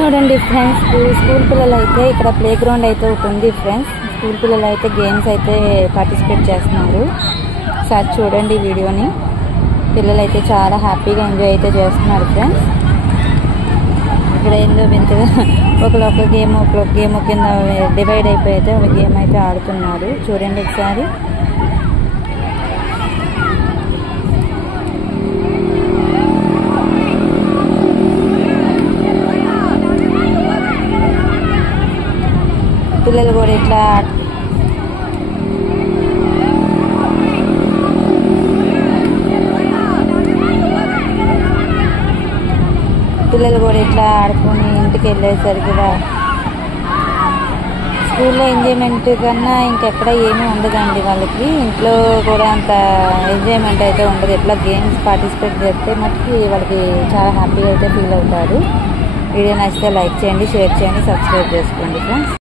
చూడండి friends, school పిల్లలు అయితే ఇక్కడ ప్లే గ్రౌండ్ అయితే ఉంటుంది ఫ్రెండ్స్. స్కూల్ పిల్లలు అయితే గేమ్స్ అయితే పార్టిసిపేట్ చేస్తున్నారు. సార్ చూడండి వీడియోని. పిల్లలు అయితే చాలా హ్యాపీగా ఎంజాయ్ అయితే చేస్తున్నారు ఫ్రెండ్స్. ఇక్కడ ఏందో వింతగా ఒక గేమ్ కింద డివైడ్ అయిపోయి అయితే ఒక గేమ్ అయితే ఆడుతున్నారు. చూడండి ఒకసారి. పిల్లలు కూడా ఇట్లా ఆడుకొని ఇంటికి వెళ్ళేసరికి స్కూల్లో ఎంజాయ్మెంట్ కన్నా ఇంకెక్కడ ఏమీ ఉండదండి వాళ్ళకి. ఇంట్లో కూడా అంత ఎంజాయ్మెంట్ అయితే ఉండదు. ఇట్లా గేమ్స్ పార్టిసిపేట్ చేస్తే మటుకి వాళ్ళకి చాలా హ్యాపీగా అయితే ఫీల్ అవుతారు. వీడియో నచ్చితే లైక్ చేయండి, షేర్ చేయండి, సబ్స్క్రైబ్ చేసుకోండి ఫ్రెండ్స్.